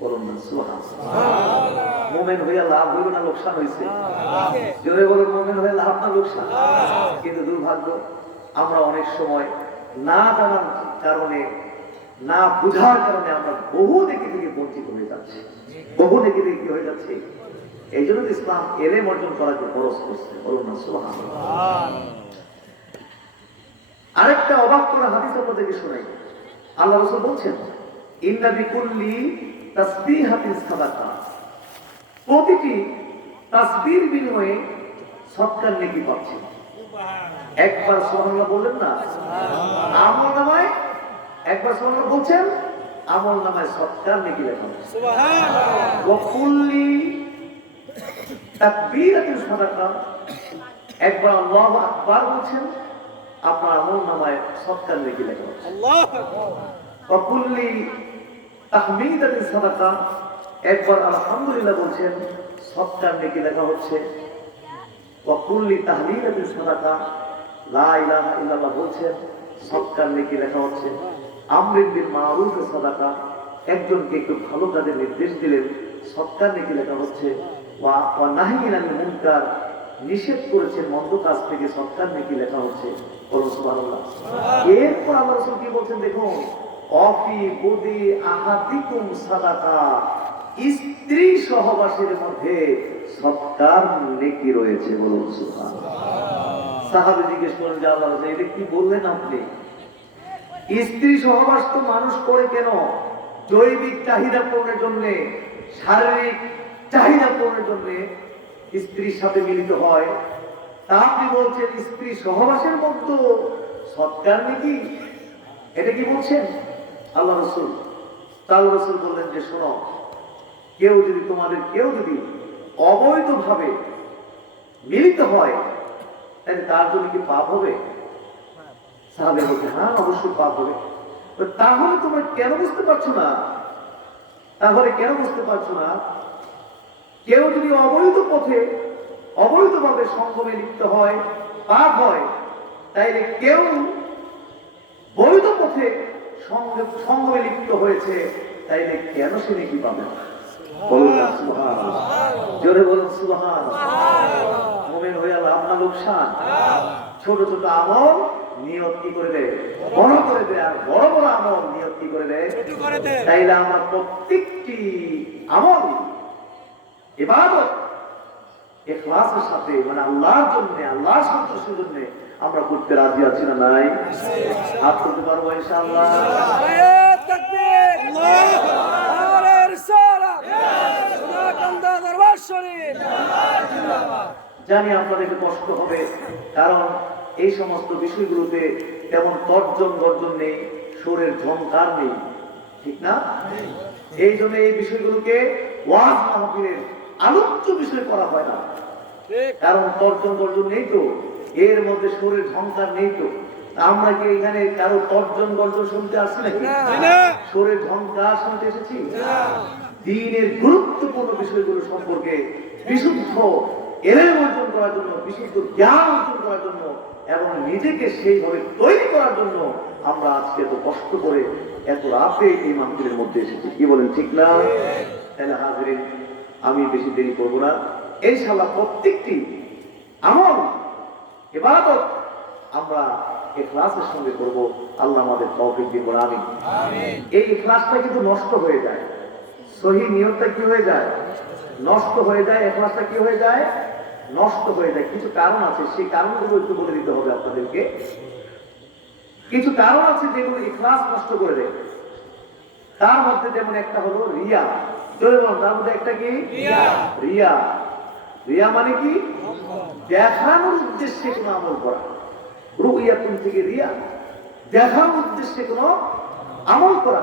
বলুন না সুবহানাল্লাহ। মুমিন হইয়া লাভ হইল না লোকসান হইছে? জোরে বলুন, মুমিন হয়ে লাভ না লোকসান? কিন্তু দুর্ভাগ্য, আমরা অনেক সময় না জানার কারণে, না বুঝার কারণে আমরা বহু নেকি থেকে বঞ্চিত হয়ে যাচ্ছি, বহু নেকি থেকে কি হয়ে যাচ্ছে। এই জন্য ইসলাম এলেম অর্জন করাকে খরচ করছে। বলুন না সুবহানাল্লাহ। আরেকটা অবাক করা হাদিস আপনাদেরকে শোনাই। আল্লাহ রাসূল বলছেন, ইন্না বিকুল্লি তাসবিহাতিন সাদাকা, প্রতিটি তাসবির বিনিময়ে সদকার নেকি পাচ্ছেন। একবার সুবহানাল্লাহ বললেন না? আমলনামায় একবার সুবহানাল্লাহ বলছেন, আমলনামায় সদকার নেকি লেখা হবে। সুবহানাল্লাহ। ওয়া কুল্লি তাকবীরাতিন সাদাকা, একবার আল্লাহু আকবার বলছেন, আপনার আমলনামায় সদকার নেকি লেখা হবে। আল্লাহু আকবার। ওয়া কুল্লি তাহমীদাতিন সাদাকা, একবার আলহামদুলিল্লাহ বলছেন, সদকার নেকি লেখা হচ্ছে। ওয়া কুল্লি তাহলিলাতিন সাদাকা, লা ইলাহা ইল্লাল্লাহ বলছেন, সদকার নেকি লেখা হচ্ছে। আমরিন বিল মারুফ সাদাকা, একজনকে একটু ভালো কাজের নির্দেশ দিলেন, সদকার নেকি লেখা হচ্ছে। ওয়া নাহয়িন আনিল মুনকার, নিষেধ করেছেন মন্দ কাজ থেকে, সদকার নেকি লেখা হচ্ছে। বলুন সুবহানাল্লাহ। এরপর আল্লাহ রাসূল কি বলছেন দেখুন, অফি বুদি আহাদিকুম সাদাকা, স্ত্রী সহবাসের মধ্যে সদকার নেকি রয়েছে। বলুন সুবহানাল্লাহ। সাহাবী জিজ্ঞেস করেন, যে আল্লাহ রাসূল, এটা কি বললেন আপনি? স্ত্রী সহবাস তো মানুষ করে কেন? জৈবিক চাহিদা পূরণের জন্য, শারীরিক চাহিদা পূরণের জন্য স্ত্রীর সাথে মিলিত হয়। তা আপনি বলছেন স্ত্রী সহবাসের মধ্যে সদকার নেকি? এটা কি বলছেন আল্লাহ রাসূল? আল্লাহ রাসূল বললেন যে শোনো, তোমাদের কেউ যদি অবৈধভাবে মিলিত হয়, তাহলে তার জন্য কি পাপ হবে? সাহাবী বলছে, হ্যাঁ অবশ্যই পাপ হবে। তাহলে তোমরা কেন বুঝতে পারছো না? তাহলে কেন বুঝতে পারছো না? কেউ যদি অবৈধ পথে, অবৈধভাবে সঙ্গমে লিপ্ত হয়, পাপ হয়, তাইলে কেউ বৈধ পথে সঙ্গমে লিপ্ত হয়েছে, তাইলে কেন সে নেকি পাবে না? বলুন না সুবহানাল্লাহ। জোরে বলুন সুবহানাল্লাহ। মুমিন হইয়া লাভ না লোকসান? ছোট ছোট আমল নিয়ত কি করে দেয়? বড় করে দেয়। আর বড় বড় আমল নিয়ত কি করে দেয়? ছোট করে দেয়। তাইলে আমরা প্রত্যেকটি আমল, ইবাদত ইখলাসের সাথে, মানে আল্লাহর জন্য, আল্লাহর সন্তুষ্টির জন্য আমরা করতে রাজি আছি না নাই? হাত তুলতে পারবো ইনশাআল্লাহ? আল্লাহু তাকবীর, আল্লাহু আকবার, রিসালাত, সুবহানাল্লাহ, দরবার শরীফ। জানি আপনাদের কষ্ট হবে, কারণ এই সমস্ত বিষয়গুলোতে তেমন তর্জন গর্জন নেই, সুরের ঝংকার নেই, ঠিক না? এই জন্য এই বিষয়গুলোকে ওয়াজ মাহফিলের আলোচ্য বিষয় করা হয় না, কারণ তর্জন গর্জন নেই তো, এর মধ্যে সুরের ঝংকার নেই তো। আমরা কি এখানে কারো তর্জন গর্জন শুনতে আসছি নাকি? সুরের ঝংকার শুনতে এসেছি? দ্বীনের গুরুত্বপূর্ণ বিষয়গুলো সম্পর্কে বিশুদ্ধ এলেম অর্জন করার জন্য, বিশুদ্ধ জ্ঞান অর্জন করার জন্য এবং নিজেকে সেইভাবে তৈরি করার জন্য আমরা আজকে এত কষ্ট করে এত রাতে এই মাহফিলের মধ্যে এসেছি। কি বলেন, ঠিক না? তাহলে হাজিরিন, আমি বেশি দেরি করবো না। ইনশাআল্লাহ প্রত্যেকটি আমল, ইবাদত আমরা ইখলাসের সঙ্গে করব। আল্লাহ আমাদের তৌফিক দিন, বলে আমিন। এই ইখলাসটা কিন্তু নষ্ট হয়ে যায়, সহিহ নিয়তটা কি হয়ে যায়? নষ্ট হয়ে যায়। ইখলাসটা কি হয়ে যায়? নষ্ট হয়ে যায়। কিছু কারণ আছে, সেই কারণগুলো একটু বলে দিতে হবে আপনাদেরকে। কিছু কারণ আছে যেগুলো ইখলাস নষ্ট করে দেয়। তার মধ্যে যেমন একটা হলো রিয়া। জোরে বলুন, তার মধ্যে একটা কি? রিয়া। রিয়া মানে কি? দেখানোর উদ্দেশ্যে কোনো আমল করা। রুইয়াতুন থেকে রিয়া, দেখানোর উদ্দেশ্যে কোনো আমল করা,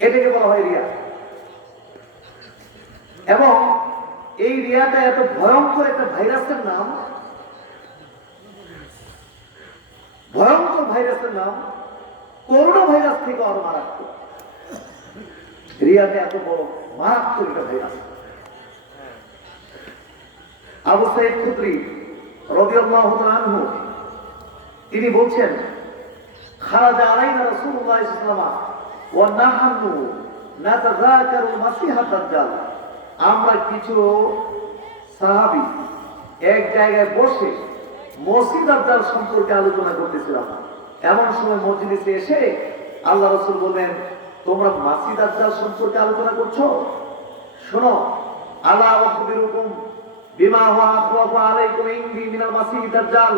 এটাকে বলা হয় রিয়া। এবং এই রিয়াটা এত ভয়ঙ্কর একটা ভাইরাসের নাম, ভয়ঙ্কর ভাইরাসের নাম, করোনা ভাইরাস থেকে আরো মারাত্মক। রিয়াটা এত বড় মারাত্মক একটা ভাইরাস। আবু সাঈদ খুদরি রাদিয়াল্লাহু তাআলা আনহু তিনি বলছেন, খারাজা আলাইনা রাসূলুল্লাহ সাল্লাল্লাহু আলাইহি ওয়াসাল্লাম ওয়া নাহনু নাতাযাকারু মাসিহাদ দাজ্জাল। আমরা কিছু সাহাবী এক জায়গায় বসে মসিহ দাজ্জাল সম্পর্কে আলোচনা করতেছিলাম। এমন সময় মজলিসে এসে আল্লাহ রাসূল বললেন, তোমরা মাসিহ দাজ্জাল সম্পর্কে আলোচনা করছো, শোনো, আলা আখবিরুকুম বিমা হুয়া আখওয়াফু আলাইকুম ইনদি মিনাল মাসিহ দাজ্জাল।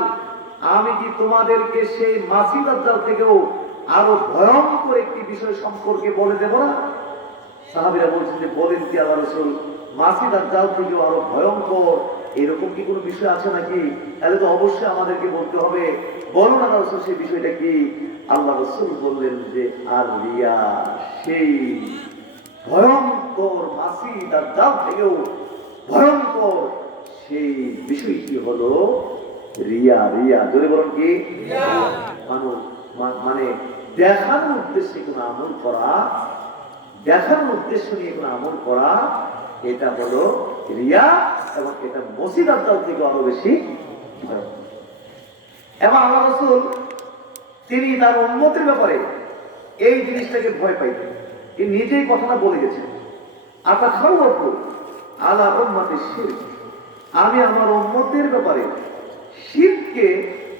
আমি কি তোমাদেরকে সেই মাসিহ দাজ্জাল থেকেও আরো ভয়ঙ্কর একটি বিষয় সম্পর্কে বলে দেব না? সাহাবীরা বলছেন যে, বলেন কি আল্লাহ রাসূল, মাসিহ দাজ্জাল থেকেও আরো ভয়ঙ্কর এরকম কি কোনো বিষয় আছে নাকি? তাহলে তো অবশ্যই আমাদেরকে বলতে হবে, বলুন আল্লাহ রাসূল সেই বিষয়টা কি? আল্লাহ রাসূল বললেন যে, আর রিয়া, সেই ভয়ঙ্কর মাসিহ দাজ্জাল থেকেও ভয়ঙ্কর সেই বিষয়টি হলো রিয়া। রিয়া জোরে বলুন কি? মানে দেখানোর উদ্দেশ্যে কোনো আমল করা, দেখানোর উদ্দেশ্য নিয়ে কোনো আমল করা, এটা হলো রিয়া। এবং এটা মসিহ দাজ্জাল থেকে আরো বেশি ভয়ঙ্কর। এবং আল্লাহ রাসূল তিনি তার উম্মতের ব্যাপারে এই জিনিসটাকে ভয় পাইতেন। তিনি নিজেই কথাটা বলে গেছেন, আতাখাওয়াফু আলা উম্মতি শিরক, আমি আমার উম্মতের ব্যাপারে শিরককে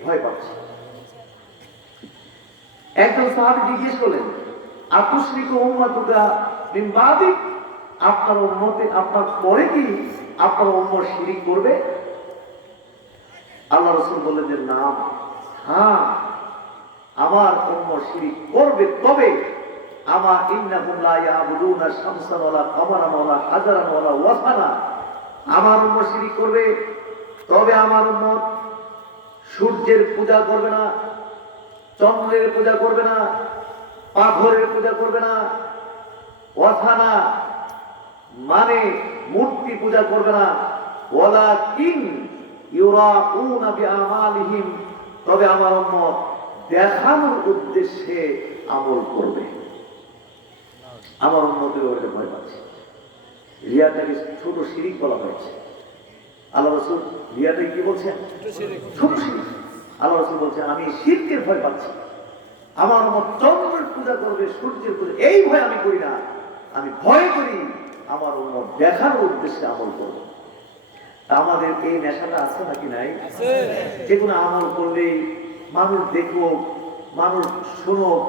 ভয় পাচ্ছি। একজন সাহাবী জিজ্ঞেস করলেন, আতুশরিকু উম্মাতুকা মিন বাদি, আপনার উম্মতে, আপনার পরে কি আপনার উম্মত শিরক করবে? আল্লাহ রাসূল বললেন যে, না, হ্যাঁ, আমার উম্মত শিরক করবে, তবে আমা ইন্নাহুম লা ইয়াবুদুনা শামসা ওয়ালা কমারা ওয়ালা হাজারান ওয়ালা ওয়াসানা। আমার উম্মত শিরক করবে, তবে আমার উম্মত সূর্যের পূজা করবে না, চন্দ্রের পূজা করবে না, পাথরের পূজা করবে না, ওয়াসানা মানে মূর্তি পূজা করবে না, ওয়ালাকিন ইউরাউনা বিআমালিহিম, তবে আমার উম্মত দেখানোর উদ্দেশ্যে আমল করবে। আমার উম্মতের ওটা ভয় পাচ্ছে। রিয়াটাকে ছোট শিরক বলা হয়েছে। আল্লাহ রাসূল রিয়াটাকে কি বলছেন? ছোট শিরক। আল্লাহ রাসূল বলছেন, আমি শিরকের ভয় পাচ্ছি। আমার উম্মত চন্দ্রের পূজা করবে, সূর্যের পূজা, এই ভয় আমি করি না। আমি ভয় করি আমার উম্মত দেখানোর উদ্দেশ্যে আমল করবে। আমাদের এই নেশাটা আছে নাকি নাই? যে কোনো আমল করলে মানুষ দেখুক, মানুষ শুনুক,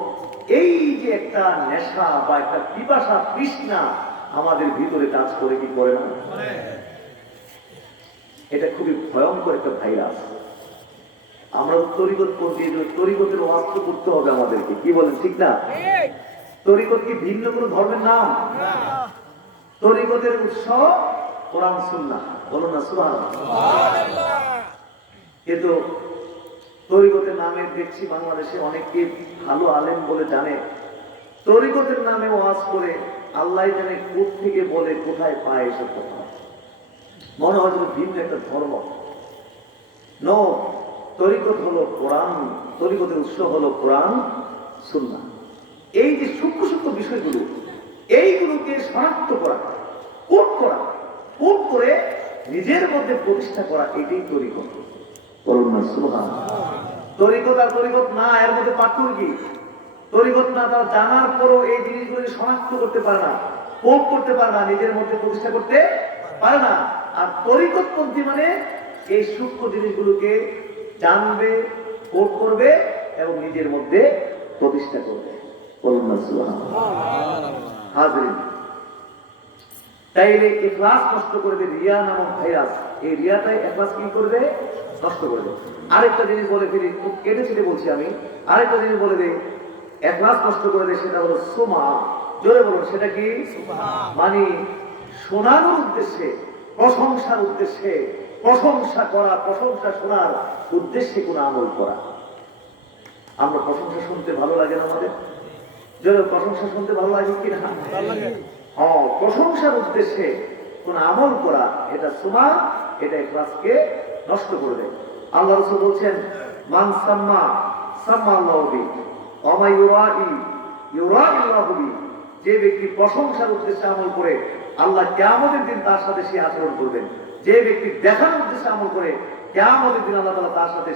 এই যে একটা নেশা বা একটা পিপাসা, তৃষ্ণা আমাদের ভিতরে কাজ করে কি করে না? এটা খুবই ভয়ঙ্কর একটা ভাইরাস। আমরা তরিকত করতে, তরিকতের ওয়াজ করতে হবে আমাদেরকে, কি বলেন ঠিক না? তরিকত কি ভিন্ন কোনো ধর্মের নাম? তরিকতের উৎস কোরআন সুন্নাহ, বলুন না সুবহানাল্লাহ। কিন্তু তরিকতের নামে দেখছি বাংলাদেশে অনেককে ভালো আলেম বলে জানে, তরিকতের নামে ওয়াজ করে আল্লাহ জানে কোথ থেকে বলে, কোথায় পায় এসব কথা। মনে হয় যে ভিন্ন একটা ধর্ম। নো, তরিকত হলো কোরআন, তরিকতের উৎস হলো কোরআন সুন্নাহ। এই যে সূক্ষ্ম সূক্ষ্ম বিষয়গুলো, এইগুলোকে শনাক্ত করা, কোট করা, কোট করে নিজের মধ্যে প্রতিষ্ঠা করা, এটাই তরিকত। বলুন না সুবহানাল্লাহ। তরিকত আর তরিকত না, এর মধ্যে পার্থক্য কি? তরিকত না তারা জানার পরও এই জিনিসগুলো শনাক্ত করতে পারে না, কোট করতে পারে না, নিজের মধ্যে প্রতিষ্ঠা করতে পারে না। আর তরিকতপন্থী মানে এই সূক্ষ্ম জিনিসগুলোকে জানবে, কোট করবে এবং নিজের মধ্যে প্রতিষ্ঠা করবে। বলুন না সুবহানাল্লাহ। হাজির, তাইলে ইখলাস নষ্ট করে দেবে রিয়া নামক ভাইরাস। এই রিয়াটাই ইখলাস কি করবে? নষ্ট করে দেবে। আরেকটা জিনিস বলে ফেলি, খুব কেটে ছেটে বলছি আমি, আরেকটা জিনিস বলে দেই ইখলাস নষ্ট করে দেয়, সেটা হলো সুমা। জোরে বলুন, সেটা কি? মানে শোনানোর উদ্দেশ্যে, প্রশংসার উদ্দেশ্যে, প্রশংসা করা, প্রশংসা শোনার উদ্দেশ্যে কোন আমল করা। আমরা প্রশংসা শুনতে ভালো লাগে না আমাদের? জোরে প্রশংসা শুনতে ভালো লাগে কি না? প্রশংসার উদ্দেশ্যে কোন আমল করা, এটা সুমা, এটা ইখলাসকে নষ্ট করে দেয়। আল্লাহ রাসূল বলছেন, মান সাম্মা সাম্মা আল্লাহু বিহি ওয়া মা ইউরাই ইউরাই আল্লাহু বিহি, যে ব্যক্তি প্রশংসার উদ্দেশ্যে আমল করে আল্লাহ কিয়ামতের দিন তার সাথে সেই আচরণ করবেন। যে ব্যক্তি দেখানোর উদ্দেশ্যে আমল করে কিয়ামতের দিন আল্লাহ তাআলা তার সাথে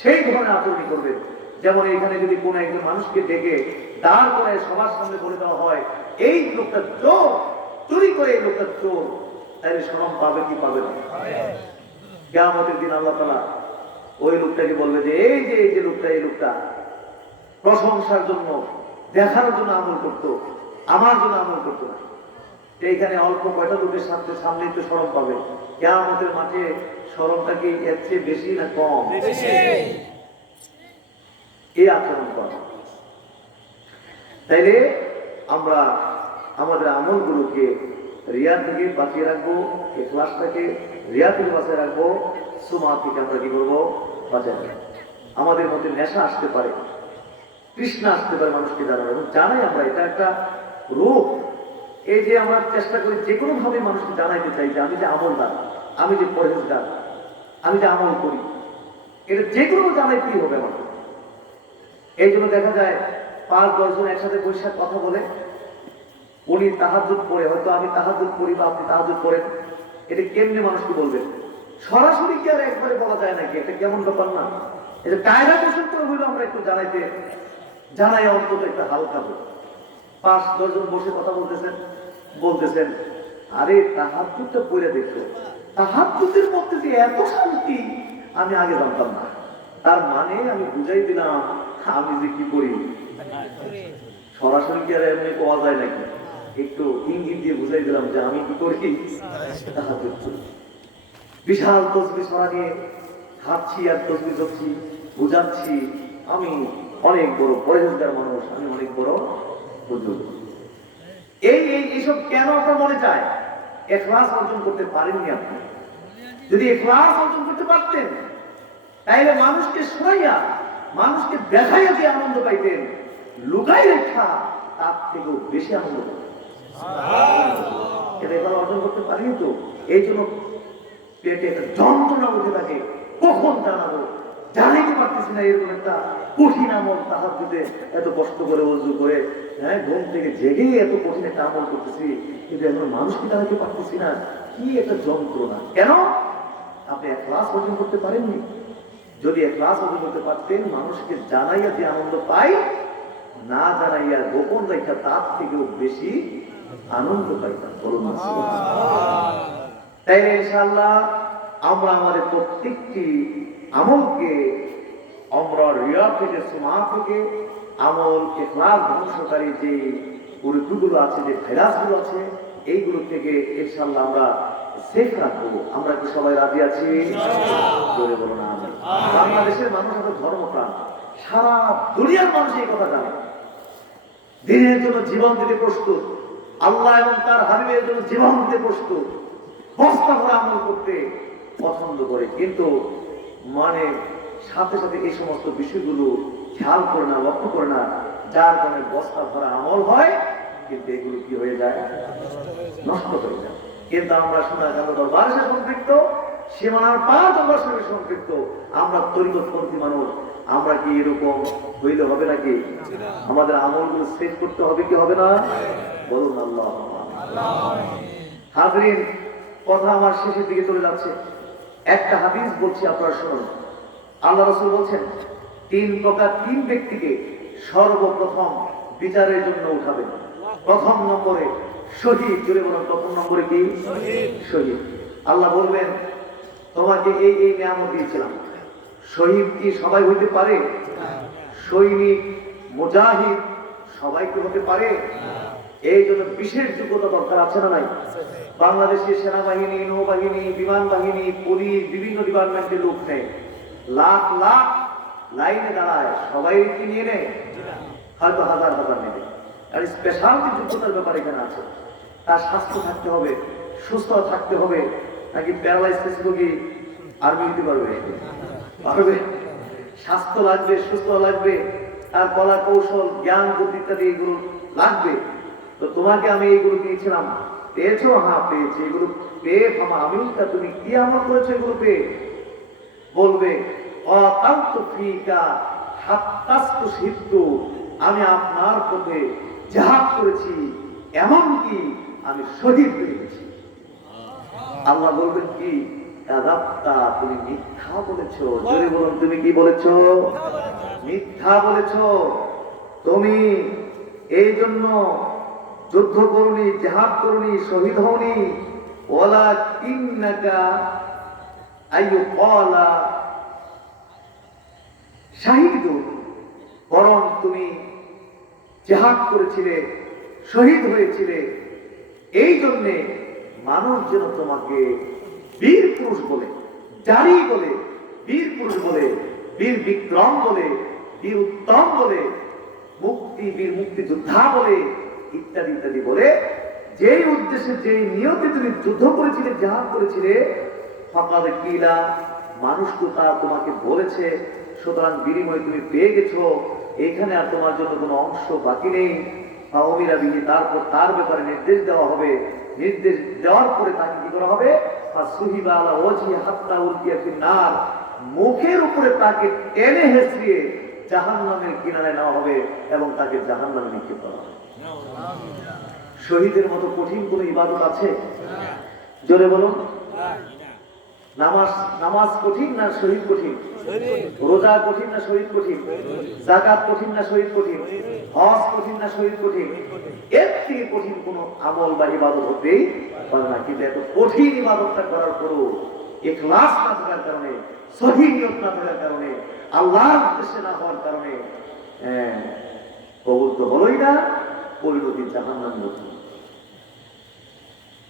সেই ধরনের আচরণ করবেন। যেমন এখানে যদি কোনো একজন মানুষকে ডেকে দাঁড় করে সবার সামনে বলে দেওয়া হয় এই লোকটা চোর, চুরি করে এই লোকটা চোর, তাহলে শরম পাবে কি পাবে না? কিয়ামতের দিন আল্লাহ তাআলা ওই লোকটাকে বলবে যে এই যে লোকটা, এই লোকটা প্রশংসার জন্য, দেখানোর জন্য আমল করতো, আমার জন্য আমল করতো না। এইখানে অল্প কয়টা লোকের সামনে তো শরম পাবে। কিয়ামতের মাঠে শরমটা কি এর চেয়ে বেশি না কম? এই আচরণ করা। তাইলে আমরা আমাদের আমলগুলোকে রিয়া থেকে বাঁচিয়ে রাখবো, ইখলাসটাকে রিয়া থেকে বাঁচিয়ে রাখবো, সুমা থেকে আমরা কি করবো? বাঁচিয়ে রাখবো। আমাদের মধ্যে নেশা আসতে পারে, তৃষ্ণা আসতে পারে মানুষকে জানানো, এবং জানাই আমরা এটা একটা রোগ। এই যে আমরা চেষ্টা করি যে কোনো ভাবে মানুষকে জানাইতে চাই যে আমি যে আমলদার, আমি যে পরহেজগার, আমি যে আমল করি, এটা যে কোনো জানাইতেই হবে আমাকে। এই জন্য দেখা যায় 5-10 জন একসাথে বসে কথা বলে, উনি তাহাজ্জুদ পড়ে, হয়তো আমি তাহাজ্জুদ পড়ি বা আপনি তাহাজ্জুদ পড়েন, এটা কেমনে মানুষকে বলবেন? সরাসরি কি আর একবারে বলা যায় নাকি? এটা কেমন ব্যাপার না? এটা কায়দা কৌশল করে হইলো আমরা একটু জানাই অন্তত একটা হালকা হবে। 5-10 জন বসে কথা বলতেছেন, আরে তাহাজ্জুদটা পড়ে দেখো, তাহাজ্জুদের মধ্যে যে এত শান্তি আমি আগে জানতাম না। তার মানে আমি বুঝাই দিলাম আমি যে কি করি। সরাসরি কি আর এমনি পাওয়া যায় নাকি? একটু ইঙ্গিত দিয়ে বুঝাই দিলাম যে আমি কি করি, তাহাজ্জুদ করি। বিশাল তসবিহ ছড়া নিয়ে হাঁটছি আর তসবিহ ধরছি, বুঝাচ্ছি আমি অনেক বড় পরহেজগার মানুষ, আমি অনেক বড় বুজুর্গ। এইসব কেন আপনার মনে চায়? ইখলাস অর্জন করতে পারেননি আপনি। যদি ইখলাস অর্জন করতে পারতেন তাইলে মানুষকে শোনাইয়া, মানুষকে দেখাইয়া যে আনন্দ পাইতেন, লুকাই রেখা তার থেকেও বেশি আনন্দ পাইতেন। এটা এবার অর্জন করতে পারিনি তো, এই জন্য পেটে একটা যন্ত্রণা উঠে থাকে, কখন জানাবো, জানাইতে পারতেছি না। এরকম একটা কঠিন আমল, তাহাজ্জুদে এত কষ্ট করে ওযু করে, ঘুম থেকে জেগে এত কঠিন একটা আমল করতেছি, কিন্তু এখন মানুষকে জানাইতে পারতেছি না, কি একটা যন্ত্রণা। কেন? আপনি ইখলাস অর্জন করতে পারেননি। যদি ইখলাস অর্জন করতে পারতেন, মানুষকে জানাইয়া যে আনন্দ পাই, না জানাইয়া গোপন রেখা তার থেকেও বেশি আনন্দ পাইতাম। বলুন সুবহানাল্লাহ। তাই ইনশাআল্লাহ আমরা আমাদের প্রত্যেকটি আমলকে আমরা রিয়া থেকে, সুমা থেকে, আমল ইখলাস ধ্বংসকারী যে কুরুগুলো আছে, যে ভাইরাসগুলো আছে, এইগুলো থেকে ইনশাআল্লাহ আমরা সেফ রাখবো। আমরা কি সবাই রাজি আছি? জোরে বলুন আমিন। বাংলাদেশের মানুষ এত ধর্মপ্রাণ, সারা দুনিয়ার মানুষ এই কথা জানে, দিনের জন্য জীবন দিতে প্রস্তুত, আল্লাহ এবং তার হাবিবের জন্য জীবন দিতে প্রস্তুত, বস্তা ভরা আমল করতে পছন্দ করে, কিন্তু মানে সাথে সাথে এই সমস্ত বিষয়গুলো খেয়াল করে না, লক্ষ্য করে না, যার কারণে বস্তা ভরা আমল হয়, কিন্তু এগুলো কি হয়ে যায়? নষ্ট হয়ে যায়। কিন্তু আমরা শোনা গেল দরবারের সাথে সম্পৃক্ত, সীমানার পার দরবার সঙ্গে সম্পৃক্ত, আমরা তরিকতপন্থী মানুষ, আমরা কি এরকম হইলে হবে নাকি? আমাদের আমলগুলো সেট করতে হবে কি হবে না? বলুন আল্লাহ। হাজরিন, কথা আমার শেষের দিকে চলে যাচ্ছে। একটা হাদিস বলছি, আপনারা শুনুন। আল্লাহ রাসূল বলছেন, 3 প্রকার 3 ব্যক্তিকে সর্বপ্রথম বিচারের জন্য উঠাবেন। প্রথম নম্বরে শহীদ। জোরে বলুন, প্রথম নম্বরে কি? শহীদ। আল্লাহ বলবেন, তোমাকে এই নিয়ামত দিয়েছিলাম, শহীদ কি সবাই হইতে পারে? সৈনিক, মুজাহিদ সবাই কি হতে পারে? এই জন্য বিশেষ যোগ্যতা দরকার আছে না নাই? বাংলাদেশের সেনাবাহিনী, নৌবাহিনী, বিমান বাহিনী, পুলিশ, বিভিন্ন ডিপার্টমেন্টের লোক নেই, লাখ লাখ লাইনে দাঁড়ায়, সবাই কি নিয়ে নেয়? হয়তো হাজার হাজার নেবে। আর স্পেশাল যে যোগ্যতার ব্যাপার এখানে আছে, তার স্বাস্থ্য থাকতে হবে, সুস্থ থাকতে হবে। নাকি প্যারালাইসিস রোগী আর্মি দিতে পারবে? পারবে। স্বাস্থ্য লাগবে, সুস্থ লাগবে, তার কলা কৌশল, জ্ঞান, বুদ্ধি ইত্যাদি এগুলো লাগবে। তো তোমাকে আমি এইগুলো দিয়েছিলাম, পেয়েছো? হ্যাঁ পেয়েছি। এগুলো পেয়ে আমি তা তুমি কি আমল করেছো এগুলো পেয়ে? বলবে, আমি আপনার পথে জিহাদ করেছি, এমনকি আমি শহীদ হয়ে গেছি। আল্লাহ বলবেন কি? তুমি মিথ্যা বলেছো। জোরে বলুন, তুমি কি বলেছো? মিথ্যা বলেছ। তুমি এই জন্য যুদ্ধ করুনি, জিহাদ করুনি, শহীদ হওনি। ওয়ালাকিন্নাকা আইয়ুকালা শাহীদুন, বরং তুমি জিহাদ করেছিলে, শহীদ হয়েছিলে, এই জন্যে মানুষ যেন তোমাকে বীর পুরুষ বলে, জারি বলে, বীর পুরুষ বলে, বীর বিক্রম বলে, বীর উত্তম বলে, বীর মুক্তিযোদ্ধা বলে, ইত্যাদি ইত্যাদি বলে। যেই উদ্দেশ্যে, যেই নিয়তে তুমি যুদ্ধ করেছিলে, জিহাদ করেছিলে, ফাকাদ কিলা, মানুষ তো তা তোমাকে বলেছে, সুতরাং বিনিময় তুমি পেয়ে গেছো, এখানে আর তোমার জন্য কোনো অংশ বাকি নেই। তারপর তার ব্যাপারে নির্দেশ দেওয়া হবে। নির্দেশ দেওয়ার পরে তাকে কি করা হবে? মুখের উপরে তাকে টেনে হেসড়িয়ে জাহান্নামের কিনারে নেওয়া হবে এবং তাকে জাহান্নামে নিক্ষেপ করা হবে। শহীদের মতো কঠিন কোন ইবাদত আছে? জোরে বলুন। নামাজ কঠিন না শহীদ কঠিন? রোজা কঠিন না শহীদ কঠিন? যাকাত কঠিন না শহীদ কঠিন? হজ কঠিন না শহীদ কঠিন? এর থেকে কঠিন কোন আমল বা ইবাদত হতেই পারে না। কিন্তু এত কঠিন ইবাদতটা করার পরও ইখলাস না থাকার কারণে, সহিহ নিয়ত না থাকার কারণে, আল্লাহর উদ্দেশ্যে না হওয়ার কারণে কবুল তো হলোই না, পরিণতি জাহান্নামের মতো।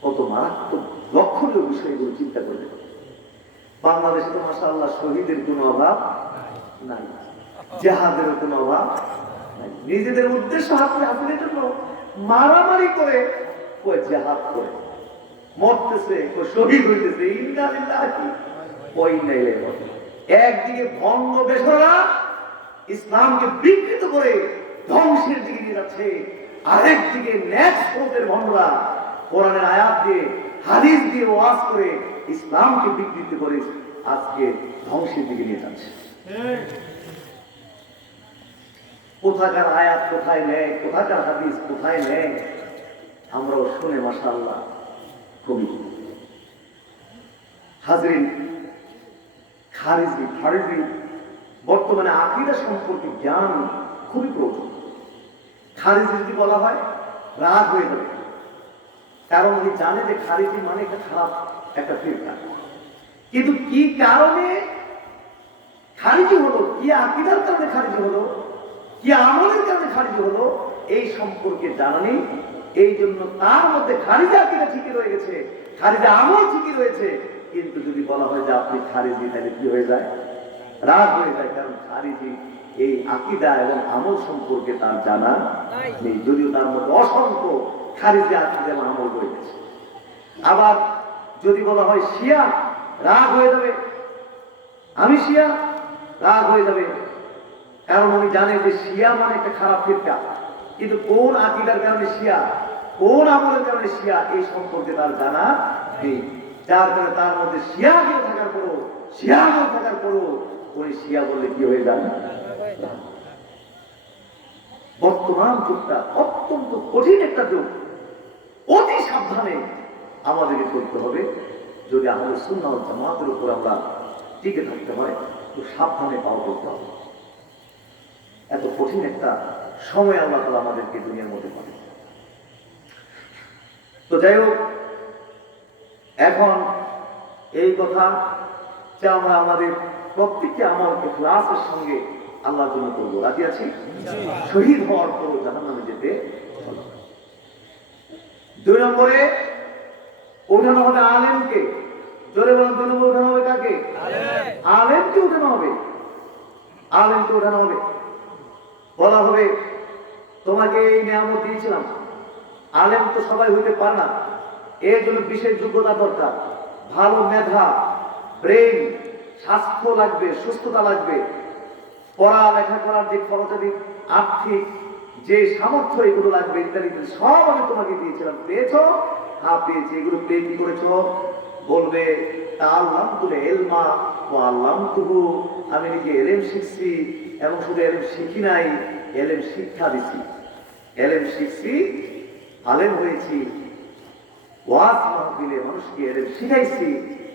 কত মারাত্মক লক্ষণীয় বিষয়গুলো চিন্তা করলে। বাংলাদেশে তো মাশাআল্লাহ শহীদের কোনো অভাব নাই, জিহাদের কোনো অভাব নাই। নিজেদের উদ্দেশ্য হাসিলের জন্য মারামারি করে কই জিহাদ করে মরতেছে, কই শহীদ হইতেছে। ইন্না লিল্লাহি ওয়া ইন্না ইলাইহি রাজিউন। একদিকে ভণ্ড বেশরা ইসলামকে বিকৃত করে ধ্বংসের দিকে নিয়ে যাচ্ছে, আরেকদিকে নেক্সটের ভণ্ডরা কোরআনের আয়াত দিয়ে, হাদিস দিয়ে ওয়াজ করে ইসলামকে বিকৃত করে আজকে ধ্বংসের দিকে নিয়ে যাচ্ছে। কোথাকার আয়াত কোথায় নেয়, কোথাকার হাদিস কোথায় নেয়, আমরাও শুনে মাশাআল্লাহ খুবই। হাজরিন, খারিজি বর্তমানে আকীদা সম্পর্কে জ্ঞান খুবই প্রয়োজন। খারিজি যদি বলা হয় রাগ হয়ে যাবে, কারণ উনি জানে যে খারিজি মানে একটা খারাপ একটা ফিরকা। কিন্তু কি কারণে খারিজি হলো, কি আকীদার কারণে খারিজি হলো, কি আমলের কারণে খারিজি হলো, এই সম্পর্কে জানা নেই। এই জন্য তার মধ্যে খারিজি আকীদা ঠিকই রয়ে গেছে, খারিজি আমল ঠিকই রয়েছে, কিন্তু যদি বলা হয় যে আপনি খারিজি, তাহলে কি হয়ে যায়? রাগ হয়ে যায়। কারণ খারিজি এই আকীদা এবং আমল সম্পর্কে তার জানা নেই, যদিও তার মধ্যে অসংখ্য খারিজি আকীদা এবং আমল রয়ে গেছে। আবার যদি বলা হয় শিয়া, রাগ হয়ে যাবে, আমি শিয়া, রাগ হয়ে যাবে, কারণ উনি জানে যে শিয়া মানে একটা খারাপ ফিরকা। কিন্তু কোন আকীদার কারণে শিয়া, কোন আমলের কারণে শিয়া, এই সম্পর্কে তার জানা নেই। যার কারণে তার মধ্যে শিয়া কেউ থাকার পরও, শিয়া আমল থাকার পরও উনি শিয়া বললে কি হয়ে যান? বর্তমান যুগটা অত্যন্ত কঠিন একটা যুগ। অতি সাবধানে আমাদেরকে করতে হবে। যদি আমাদের সুন্নাহ ওয়াল জামাতের উপর আমরা টিকে থাকতে হয়, তো সাবধানে পাও করতে হবে। এত কঠিন একটা সময় আল্লাহ তাআলা আমাদেরকে দুনিয়ার মধ্যে পাবে। তো যাই হোক, এখন এই কথা যে আমরা আমাদের প্রত্যেককে আমার ইখলাসের সঙ্গে আল্লাহর জন্য করবো, রাজি আছি? শহীদ হওয়ার পর জাহান্নামে যেতে। 2 নম্বরে উঠানো হবে আলেমকে। জোরে বলুন, 2 নম্বরে উঠানো হবে কাকে? আলেমকে উঠানো হবে। আলেমকে উঠানো হবে, বলা হবে তোমাকে এই নিয়ামত দিয়েছিলাম, আলেম তো সবাই হইতে পারে না, এর জন্য বিশেষ যোগ্যতা দরকার, ভালো মেধা, ব্রেন, স্বাস্থ্য লাগবে, সুস্থতা লাগবে, পড়ালেখা করার যে খরচাদি, আর্থিক যে সামর্থ্য, এগুলো লাগবে ইত্যাদি ইত্যাদি, সব আমি তোমাকে দিয়েছিলাম। পেয়েছো? হ্যাঁ পেয়েছি। এগুলো পেয়ে কি করেছো? বলবে আমি নিজে এলেম শিখছি, এবং শুধু এলেম শিখি নাই, এলেম শিক্ষা দিছি। এলেম শিখছি, আলেম হয়েছি, ওয়াজ মাহফিলে মানুষকে এলেম শিখাইছি,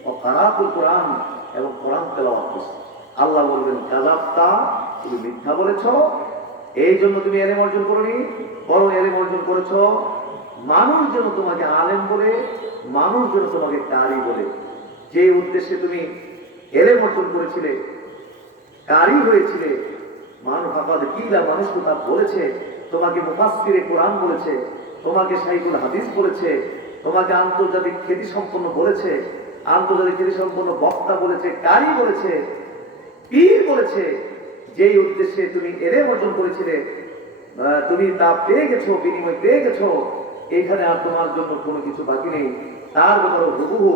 ও কারাতুল কোরআন, এবং কোরআন তেলাওয়াত করছি। আল্লাহ বলবেন কাযাবতা তুমি মিথ্যা বলেছ, এই জন্য তুমি এলেম অর্জন করনি, বরং এলেম অর্জন করেছ মানুষ যেন তোমাকে আলেম বলে, মানুষ যেন তোমাকে কারি বলে। যে উদ্দেশ্যে তুমি এলেম অর্জন করেছিলে, কারি হয়েছিলে, মানুষ আপনাদের কিলা মানুষ তা বলেছে, তোমাকে মুফাসসিরে কোরআন বলেছে, তোমাকে শাইখুল হাদিস বলেছে, তোমাকে আন্তর্জাতিক খ্যাতি সম্পন্ন বলেছে, আন্তর্জাতিক খ্যাতি সম্পন্ন বক্তা বলেছে, কারি বলেছে, পীর বলেছে। যেই উদ্দেশ্যে তুমি এলেম অর্জন করেছিলে, তুমি তা পেয়ে গেছো, বিনিময় পেয়ে গেছো, এখানে আর তোমার জন্য কোনো কিছু বাকি নেই। তার ব্যাপারে হুবহু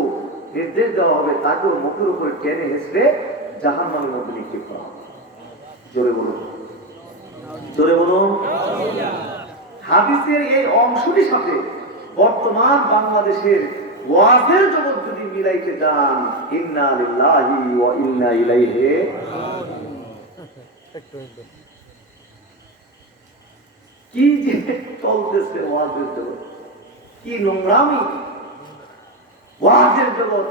নির্দেশ দেওয়া হবে, তাকেও মুখের উপরে টেনে হেসড়ে জাহান্নামের মধ্যে নিক্ষেপ করা হবে। জোরে বলুন, জোরে বলুন। হাদিসের এই অংশটির সাথে বর্তমান বাংলাদেশের ওয়াজের জগৎ যদি মিলাইতে যান, ইন্না লিল্লাহি ওয়া ইন্না ইলাইহি, কি যে চলতেছে ওয়াজের জগৎ, কি নোংরামি! ওয়াজের জগৎ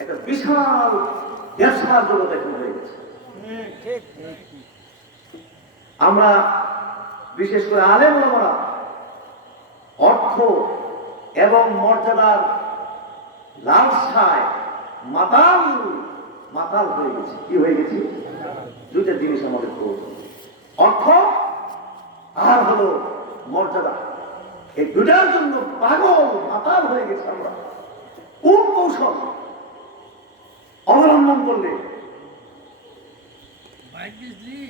একটা বিশাল ব্যবসার জগৎ এখন হয়ে গেছে। আমরা বিশেষ করে আলেম ওলামারা অর্থ এবং মর্যাদার লালসায় মাতাল হয়ে গেছে। কি হয়ে গেছে? দুইটা জিনিস আমাদের প্রয়োজন, অর্থ আর হলো মর্যাদা। এই দুটার জন্য পাগল মাতাল হয়ে গেছে আমরা। কোন কৌশল অবলম্বন করলে,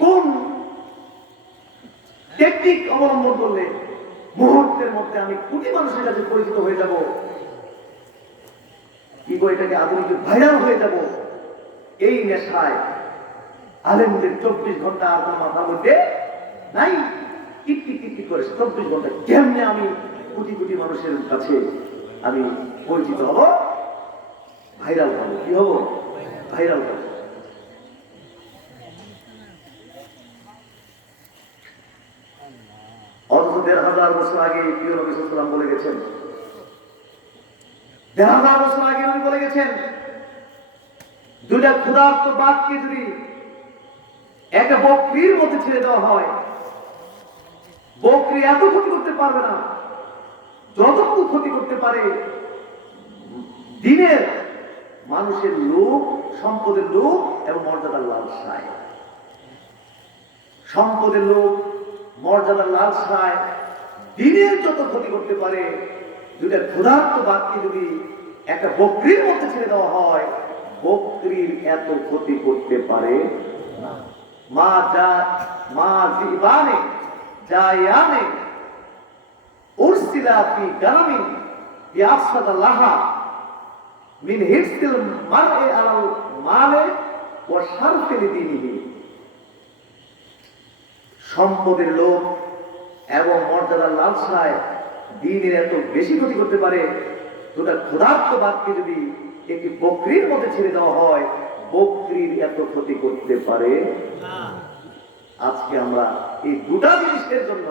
কোন টেকনিক অবলম্বন করলে মুহূর্তের মধ্যে আমি কোটি মানুষের কাছে পরিচিত হয়ে যাব, কি করে এটাকে আধুনিক ভাইরাল হয়ে যাব, এই নেশায় আলেমদের 24 ঘন্টা আর কোনো মাথার মধ্যে নাই। টিকটিক করে 24 ঘন্টা কেমনে আমি কোটি কোটি মানুষের কাছে আমি পরিচিত হব, ভাইরাল হব। কি হব? ভাইরাল হব। অথচ 1500 বছর আগে প্রিয় নবী সাল্লাল্লাহু আলাইহি ওয়াসাল্লাম বলে গেছেন, 1500 বছর আগে নবী বলে গেছেন, দুইটা ক্ষুধার্ত বাঘকে যদি একটা বকরির মধ্যে ছেড়ে দেওয়া হয়, বকরি এত ক্ষতি করতে পারবে না যতটুকু ক্ষতি করতে পারে দিনের মানুষের লোভ, সম্পদের লোভ এবং মর্যাদার লালসায়। সম্পদের লোভ, মর্যাদার লালসায় দিনের যত ক্ষতি করতে পারে, দুইটা ক্ষুধার্ত বাঘকে যদি একটা বকরির মধ্যে ছেড়ে দেওয়া হয়, বকরির এত ক্ষতি করতে পারে না। মা জিবানে জায়ানে উরসিলা ফি গানামিন বিআফসাদা লাহা মিন হিরসিল মারই আলাল মালে ওয়া শারফি লিদিনিহি। সম্পদের লোভ এবং মর্যাদার লালসায় দিনের এত বেশি ক্ষতি করতে পারে, দুটা ক্ষুধার্ত বাঘকে যদি একটি বকরির মধ্যে ছেড়ে দেওয়া হয়, বকরির এত ক্ষতি করতে পারে না। আজকে আমরা এই দুটা জিনিসের জন্য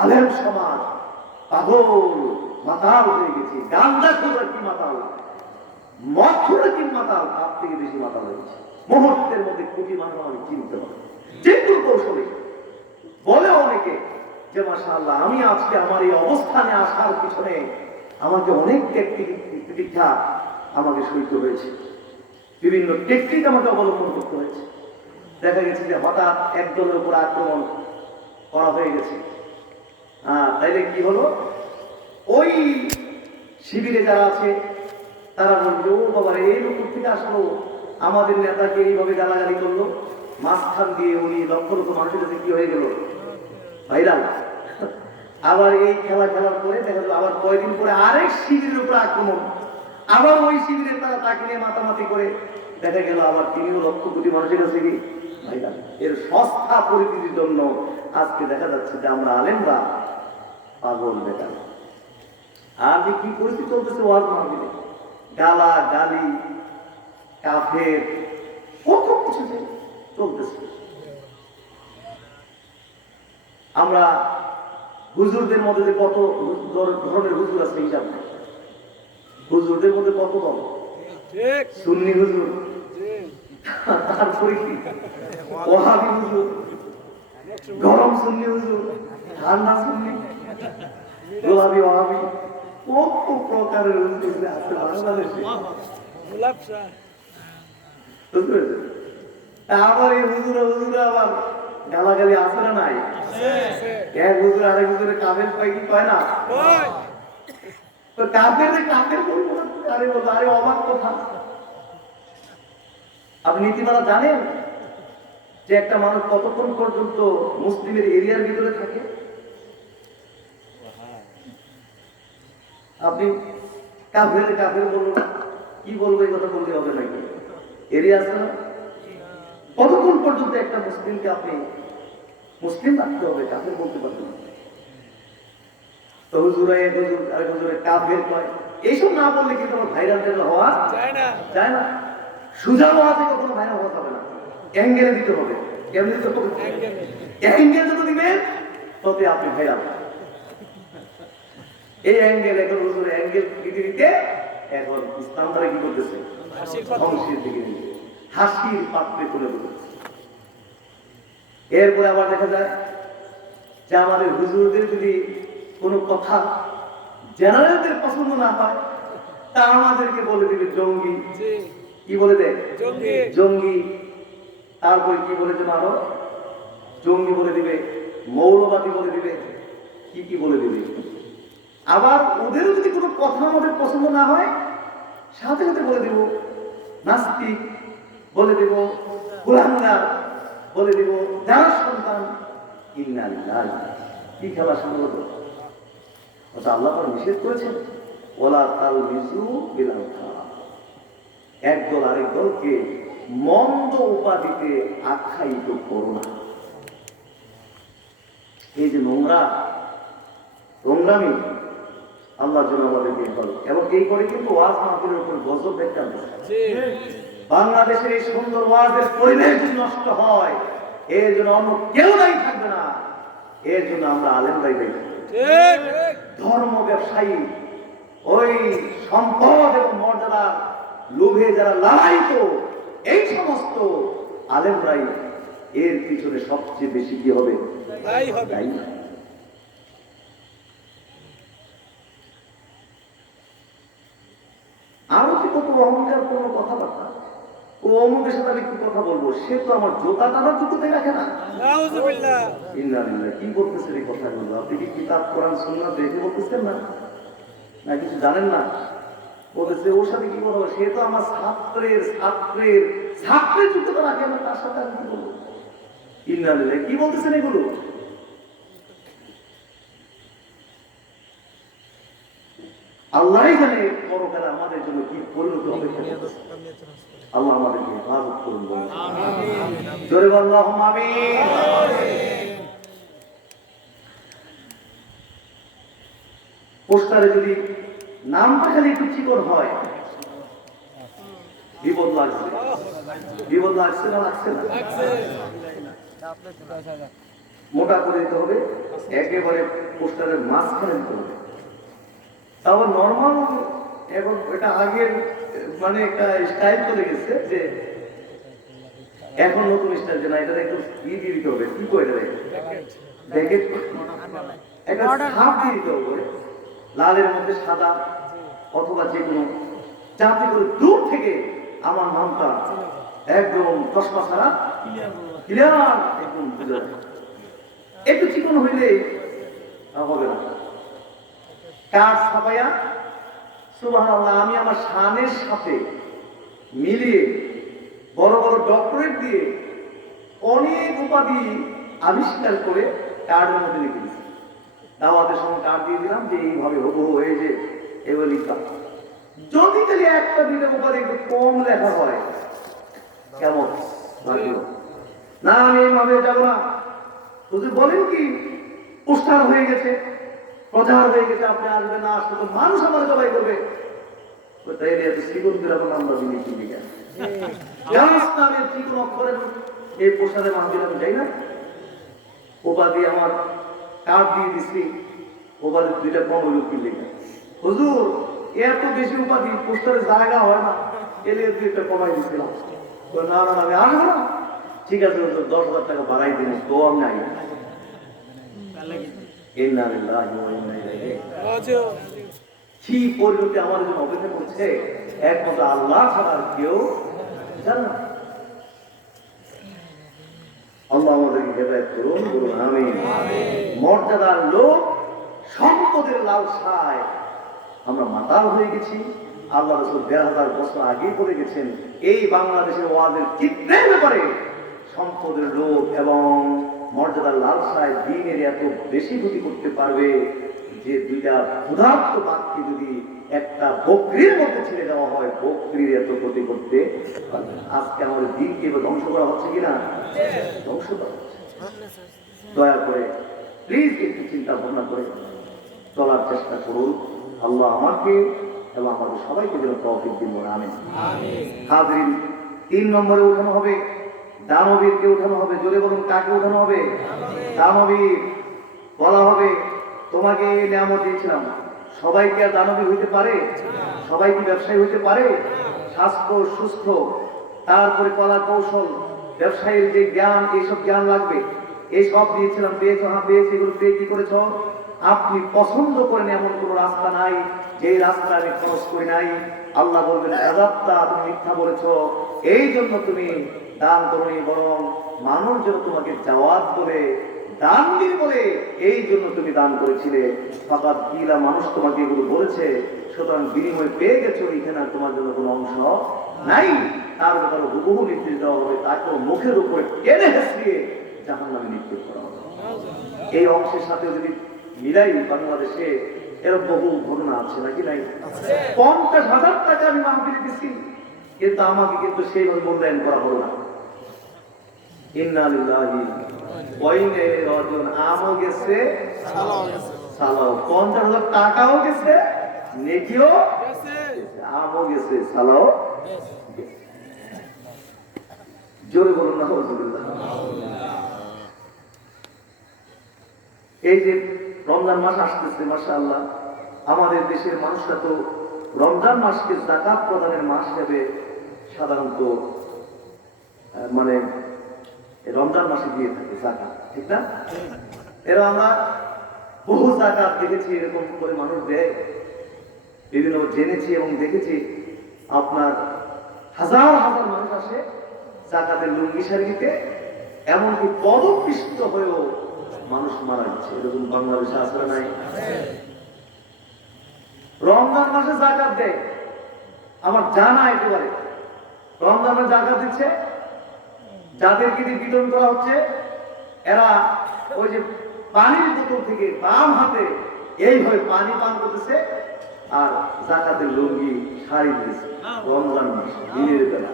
আলেম সমাজ পাগল মাতাল হয়ে গেছি। গান্দা খোঁজা কি মাতাল, মদ খোঁজা কি মাতাল, তার থেকে বেশি মাতাল হয়েছে। মুহূর্তের মধ্যে কোটি মানুষ আমি চিনতে পারি যে কোনো কৌশলে। বলে অনেকে যে মাশাআল্লাহ, আমি আজকে আমার এই অবস্থানে আসার পিছনে আমাকে অনেক টেকনিকা আমাকে সইতে হয়েছে, বিভিন্ন টেকনিক আমাকে অবলম্বন করতে হয়েছে। দেখা গেছে যে হঠাৎ একদলের উপর আক্রমণ করা হয়ে গেছে। তাইলে কি হলো, ওই শিবিরে যারা আছে তারা বলবে, ও বাবার এই লোক থেকে আসলো, আমাদের নেতাকে এইভাবে গালাগালি করলো, মাঝখান দিয়ে উনি লক্ষ লক্ষ মানুষের কাছে কি হয়ে গেল, ভাইরাল। আবার এই খেলা খেলার পরে দেখা গেল আবার কয়েকদিন পরে আরেক শিবিরের উপরে আক্রমণ, আবার ওই শিবিরের তারা তাকে নিয়ে মাতামাতি করে দেখা গেল আবার তিনিও লক্ষ কোটি মানুষের কাছে কি ভাইরাল। এর সস্তা পরিস্থিতির জন্য আজকে দেখা যাচ্ছে যে আমরা আলেমরা পাগল বেকার। আর যে কি পরিস্থিতি চলতেছে ওয়াজ মাহফিলে, গালা গালি, কাফের, কত কিছু চলতেছে। আমরা হুজুরদের মধ্যে যে কত ধরনের হুজুর আছে হিসাব নাই। হুজুরদের মধ্যে কত দল, সুন্নি হুজুর, তারপরে কি ওয়াহাবি হুজুর, গরম সুন্নি হুজুর, ঠান্ডা সুন্নি, গোলাপি ওয়াহাবি, কত প্রকারের হুজুর আছে বাংলাদেশে। আবার এই হুজুরা আবার গালাগালি আছে না নাই? এক হুজুর আরেক হুজুরে কাফের পাই কি পায় না? তো কাফের বলবো না, আরে বলবো, আরে অবাক কথা। আপনি নীতিমালা জানেন যে একটা মানুষ কতক্ষণ পর্যন্ত মুসলিমের এরিয়ার ভিতরে থাকে? আপনি কাফের বলবো না, কি বলবো এই কথা বলতে হবে নাকি? এরিয়া আছে না? কতক্ষণ পর্যন্ত একটা মুসলিমকে আপনি মুসলিম রাখতে হবে, কাফের বলতে পারবেন না। তো হুজুরে আরেক হুজুরে কাফের কয়, এইসব না বললে কিন্তু আমার ভাইরাল হওয়া যায় না। সুজা হওয়াতে কখনো ভাইরাল হওয়া যাবে না, অ্যাঙ্গেলে দিতে হবে। কেমন দিতে হবে? অ্যাঙ্গেল যত দিবেন তত আপনি ভাইরাল। এই অ্যাঙ্গেল এখন হুজুরে অ্যাঙ্গেল দিতে এখন ইসলাম দ্বারা কি করতেছে? ধ্বংসের দিকে হাসির পাত্রে তুলে ধরেছে। এরপরে আবার দেখা যায় যে আমাদের হুজুরদের যদি কোনো কথা জেনারেলদের পছন্দ না হয়, তা আমাদেরকে বলে দিবে জঙ্গি। কি বলে দেয়? জঙ্গি। তারপরে কি বলে দেবে? আরো জঙ্গি বলে দিবে, মৌলবাদী বলে দিবে, কি বলে দিবে। আবার ওদেরও যদি কোনো কথা আমাদের পছন্দ না হয়, সাথে সাথে বলে দিব নাস্তিক, বলে দিব কুলাঙ্গার, বলে দিব যার সন্তান। কি খেলা শুরু হলো? আল্লাহ নিষেধ করেছেন, ওলা তাল বিজু বিল খারাপ। একদল আরেক দলকে মন্দ উপাধিতে আখ্যায়িত করো না। এই যে নোংরামি আল্লাহ যেন আমাদেরকে করে, এবং এই করে কিন্তু ওয়াজ মাহফিলের উপর গজব দেখতে বাংলাদেশের এই সুন্দর ওয়াজের পরিবেশ যদি নষ্ট হয়, এর জন্য অন্য কেউ দায়ী থাকবে না, এর জন্য আমরা আলেমরাই দায়ী। ধর্ম ব্যবসায়ী, ওই সম্পদ এবং মর্যাদার লোভে যারা লালায়িত, এই সমস্ত আলেমরাই এর পিছনে সবচেয়ে বেশি কি হবে? দায়ী। আরো কি কত অহংকার কোনো কথাবার্তা, ও অমুকের সাথে আমি কি কথা বলবো, সে তো আমার জোতা টানার জুতোতে রাখে না। কি বলতেছেন এই কথাগুলো? আপনি কি কিতাব কোরআন সুন্নাহ দেখে বলতেছেন না কিছু জানেন না? বলেছে ওর সাথে কি বলবো, সে তো আমার ছাত্রের জুতোটা রাখে না, তার সাথে আমি কি বলবো? ইন্নালিল্লাহ, কি বলতেছেন এগুলো? আল্লাহ জানে পরকালে আমাদের জন্য কি পরিণত হবে। আল্লাহ আমাদেরকে হেফাজত করুন। জোরে বল আল্লাহুম্মা আমিন। পোস্টারে যদি নামটা খালি একটু চিকন হয়, বিপদ লাগছে না লাগছে না? মোটা করে দিতে হবে, একেবারে পোস্টারের মাঝখানে দিতে হবে। তারপর নর্মাল, এবং এটা আগের মানে একটা স্টাইল চলে গেছে, যে এখন নতুন স্টাইল, যে না এটা একটু দিয়ে দিতে হবে, কি করে একটা ছাপ দিয়ে দিতে হবে, লালের মধ্যে সাদা অথবা যে কোনো, যাতে করে দূর থেকে আমার নামটা একদম চশমা ছাড়া ক্লিয়ার একদম বুঝা যায়। একটু চিকন হইলে হবে না। কাজ ছাপাইয়া সুবহানাল্লাহ, আমি আমার শানের সাথে মিলিয়ে বড় বড় ডক্টরেট দিয়ে অনেক উপাধি আবিষ্কার করে কার্ডের মধ্যে লিখে দিচ্ছি। দাওয়াতের সময় কার্ড দিয়ে দিলাম যে এইভাবে হবো, এই যে এবার লিখতাম। যদি খালি একটা দিনের উপাধি একটু কম লেখা হয়, কেমন লাগলো? না আমি এইভাবে যাবো না। হুজুর বলেন কি পোস্টার হয়ে গেছে, প্রচার হয়ে গেছে, আপনি আসবেন না, আসলে তো মানুষ আমার জবাই করবে। এই পোস্টারে মাহফিল আমি যাই না, উপাধি আমার কার্ড দিয়ে দিচ্ছি, উপাধি দুইটা কম হইল কি লেখা। হুজুর এত বেশি উপাধি পোস্টারে জায়গা হয় না, এলে দুইটা কমাই দিচ্ছিলাম। না না আমি আসবো না। ঠিক আছে 10,000 টাকা বাড়াই দিন, তো আমি নাই। কি পরিণতি আমাদের জন্য অপেক্ষা করছে একমাত্র আল্লাহ ছাড়া আর কেউ জানে না। আল্লাহ আমাদেরকে হেদায়েত করুন, বলুন আমিন। মর্যাদার লোক, সম্পদের লালসায় আমরা মাতাল হয়ে গেছি। আল্লাহ রাসূল ১,৫০০ বছর আগেই বলে গেছেন এই বাংলাদেশের ওয়াজের চিত্রের ব্যাপারে সম্পদের লোক এবং মর্যাদার লালসায় দ্বীনের এত বেশি ক্ষতি করতে পারবে যে দুইটা ক্ষুধার্ত বাঘকে যদি একটা বকরির মধ্যে ছেড়ে দেওয়া হয়, বকরির এত ক্ষতি করতে পারবে না। আজকে আমাদের দ্বীনকে ধ্বংস করা হচ্ছে কিনা? ধ্বংস করা হচ্ছে। দয়া করে প্লিজ একটু চিন্তা ভাবনা করে চলার চেষ্টা করুন। আল্লাহ আমাকে এবং আমাদের সবাইকে যেন তৌফিক দিন, আমিন। হাজরিন, 3 নম্বরে উঠানো হবে দানবীরকে উঠানো হবে। জোরে বলুন, কাকে উঠানো হবে? দানবীর। বলা হবে তোমাকে এই নিয়ামত দিয়েছিলাম, সবাই কি আর দানবীর হইতে পারে? সবাই কি ব্যবসায়ী হইতে পারে? স্বাস্থ্য, সুস্থ, তারপরে কলা কৌশল, ব্যবসায়ীর যে জ্ঞান, এইসব জ্ঞান লাগবে। এই সব দিয়েছিলাম, পেয়েছো? হ্যাঁ পেয়েছি। এগুলো পেয়ে কি করেছ? আপনি পছন্দ করেন এমন কোন রাস্তা নাই যে রাস্তা আমি খরচ করি নাই। আল্লাহ বলবেন আযাবতা, তুমি মিথ্যা বলেছো, এই জন্য তুমি দান করোনি, বরং মানুষ যেন তোমাকে জাওয়াত বলে, দান দিন বলে, এই জন্য তুমি দান করেছিলে। ফাকাত কিলা, মানুষ তোমাকে এগুলো বলেছে, সুতরাং বিনিময় পেয়ে গেছো, এখানে তোমার জন্য কোনো অংশ নাই। তার ব্যাপারে হুবহু নির্দেশ দেওয়া হবে, তাকেও মুখের উপরে টেনে হেসড়িয়ে জাহান্নামে নিক্ষেপ করা হবে। এই অংশের সাথে যদি মিলাই, বাংলাদেশে এরকম বহু ঘটনা আছে নাকি নাই? 50,000 টাকা আমি মাহফিলে দিচ্ছি, কিন্তু আমাকে কিন্তু সেইভাবে মূল্যায়ন করা হলো না। ইন্না লিল্লাহি ওয়া ইন্না ইলাইহি রাজিউন। আমও গেছে, সালাও। 50,000 টাকাও গেছে, নেকিও গেছে, আমও গেছে, সালাও গেছে। জোরে বলুন নাউযুবিল্লাহ। এই যে রমজান মাস আসতেছে, মাশাআল্লাহ, আমাদের দেশের মানুষরা তো রমজান মাসকে যাকাত প্রদানের মাস হিসেবে সাধারণত মানে রমজান মাসে দিয়ে থাকে যাকাত, ঠিক না? এরা আমরা বহু যাকাত দেখেছি, এরকম করে মানুষ দেয়, বিভিন্ন জেনেছি এবং দেখেছি। আপনার হাজার হাজার মানুষ আসে যাকাতের লুঙ্গি শাড়ি দিতে, এমনকি পদপিষ্ট হয়েও মানুষ মারা যাচ্ছে। এরকম বাংলাদেশে আসলে নাই? রমজান মাসে যাকাত দেয়, আমার জানা একেবারে। রমজান মাসে যাকাত দিচ্ছে, যাদেরকে দিয়ে বিতরণ করা হচ্ছে, এরা ওই যে পানির বোতল থেকে বাম হাতে এইভাবে পানি পান করতেছে আর যাকাতের লুঙ্গি শাড়ি দিয়েছে। রমজান মাস দিনের বেলা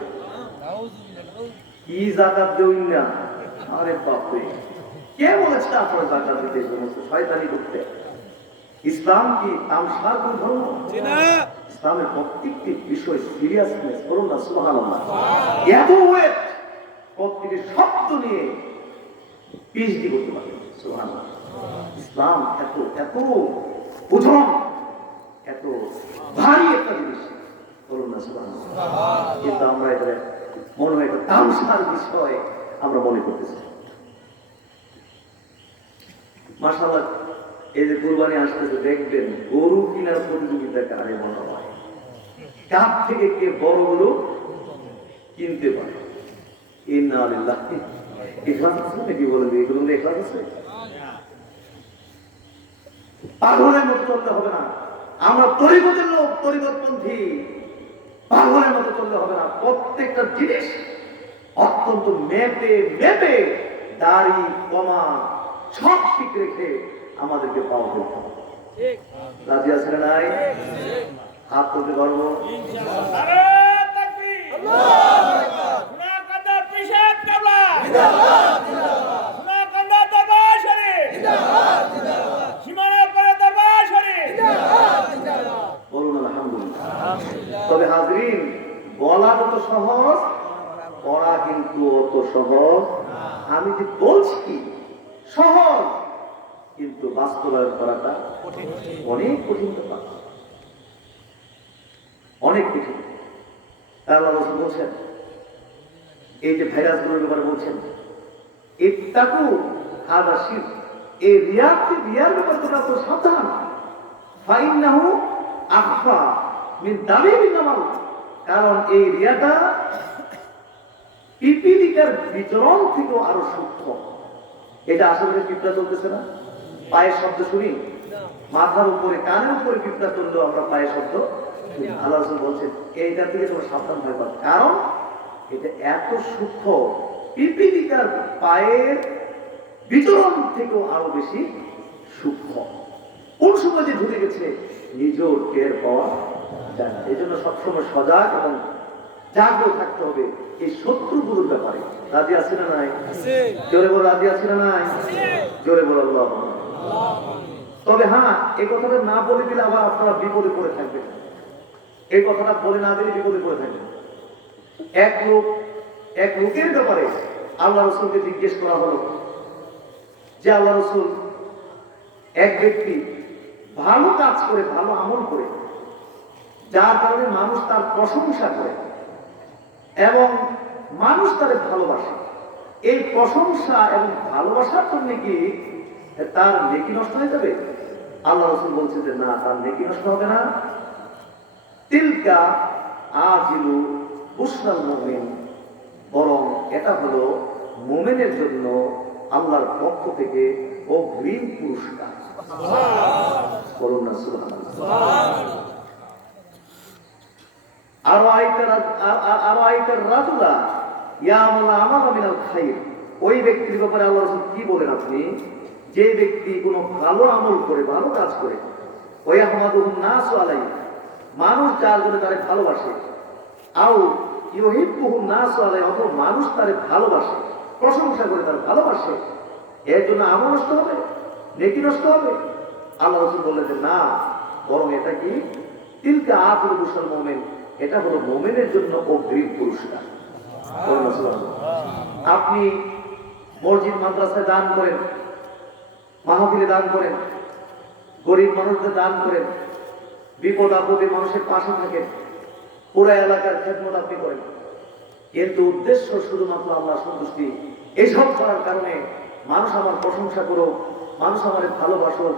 কি যাকাত দেউন না? আরে বাপরে, কে বলেছে আপনার যাকাত দিতে? সমস্ত শয়তানি করতে। ইসলাম কি তামসার কোন ধর্ম? ইসলামের প্রত্যেকটি বিষয় সিরিয়াসনেস, করুন না সুবহানাল্লাহ। এত ওয়েট, প্রত্যেকটি শব্দ নিয়ে পিএইচডি করতে পারে, সুবহানাল্লাহ। ইসলাম এত এত ওজন, এত ভারী একটা জিনিস, করুন না সুবহানাল্লাহ। কিন্তু আমরা এটা মনে হয় একটা তামসার বিষয় আমরা মনে করতেছি। মাশাআল্লাহ, এই যে কুরবানি আসতেছে, দেখবেন গরু কিনার প্রতিযোগিতা কারে বলা হয়, কার থেকে কে বড় গরু কিনতে পারে। ইন্না লিল্লাহি। ইখলাস আছে নাকি বলেন? এগুলো ইখলাস আছে? পাগলের মতো চলতে হবে না। আমরা তরিকতের লোক, তরিকতপন্থী, পাগলের মতো চলতে হবে না। প্রত্যেকটা জিনিস অত্যন্ত মেপে মেপে, দাড়ি কমা সব ঠিক রেখে আমাদেরকে পাওয়া করতে হবে। রাজি আছে নাই? হাত তুলতে পারবো? বলুন আলহামদুলিল্লাহ। তবে হাজরিন, বলা যত সহজ, পড়া কিন্তু অত সহজ। আমি যে বলছি সহজ, কিন্তু বাস্তবায়ন করাটা অনেক কঠিন ব্যাপার, অনেক কঠিন। আল্লাহ রাসূল বলেছেন এই যে ভাইরাসগুলোর ব্যাপারে বলছেন, ইত্তাকু হাদা শিরক, এই রিয়ার ব্যাপারে তোমরা তো সাবধান। ফাইন্নাহু আখফা মিন দামিল আমাল, কারণ এই রিয়াটা পিপিলিকার বিচরণ থেকেও আরো সূক্ষ্ম। এটা আসলে পিঁপড়া চলতেছে না, পায়ের শব্দ শুনি, মাথার উপরে কানের উপরে পিঁপড়া চললেও আমরা পায়ের শব্দ শুনি। আল্লাহ রাসূল বলছেন এইটা থেকে তোমরা সাবধান হয়ে পারো, কারণ এটা এত সূক্ষ্ম, পিপিলিকার পায়ের বিচরণ থেকেও আরো বেশি সূক্ষ্ম। কোন সময় যে ঢুকে গেছে নিজেও টের পাওয়া যায় না। এই জন্য সবসময় সজাগ এবং জাগ্রত থাকতে হবে এই শত্রুগুলোর ব্যাপারে। রাজি আছে না নাই? জোরে বলো রাজি আছে না নাই? জোরে বলো আল্লাহ। তবে হ্যাঁ, এই কথাটা না বলে দিলে আবার আপনারা বিপদে পড়ে থাকবেন। এই কথাটা বলে না দিলে বিপদে পড়ে থাকবেন। এক লোকের ব্যাপারে আল্লাহ রাসূলকে জিজ্ঞেস করা হলো যে আল্লাহ রাসূল, এক ব্যক্তি ভালো কাজ করে, ভালো আমল করে, যার কারণে মানুষ তার প্রশংসা করে এবং মানুষ তারে ভালোবাসে, এই প্রশংসা এবং ভালোবাসার জন্য কি তার নেকি নষ্ট হয়ে যাবে? আল্লাহ রাসূল বলছে যে না, তার নেকি নষ্ট হবে না। তিলকা আজিলু বুশরাল মুমিন, বরং এটা হলো মুমিনের জন্য আল্লাহর পক্ষ থেকে অগ্রিম পুরস্কার। বলুন না সুবহানাল্লাহ। ওই ব্যক্তির ব্যাপারে আল্লাহ রাসূল কি বলেন আপনি? যে ব্যক্তি কোনো ভালো আমল করে, ভালো কাজ করে, ওয়াহমাদুহুন নাসু আলাইহি, মানুষ যার জন্য তারে ভালোবাসে, আও ইউহিব্বুহুন নাসু আলাইহি, অথবা মানুষ তারে ভালোবাসে, প্রশংসা করে, তার ভালোবাসে, এর জন্য আমল নষ্ট হবে, নেকি নষ্ট হবে? আল্লাহ রাসূল বললেন যে না, বরং এটা কি তিলকা আজরু বুশরাল মুমিন, এটা হলো মুমিনের জন্য অগ্রিম পুরস্কার। আপনি মসজিদ মাদ্রাসায় দান করেন, মাহফিলে দান করেন, গরিব মানুষদের দান করেন, বিপদ আপদে মানুষের পাশে থাকেন, পুরো এলাকার খেদমত আপনি করেন, কিন্তু উদ্দেশ্য শুধুমাত্র আল্লাহর সন্তুষ্টি। এসব করার কারণে মানুষ আমার প্রশংসা করুক, মানুষ আমার ভালোবাসুক,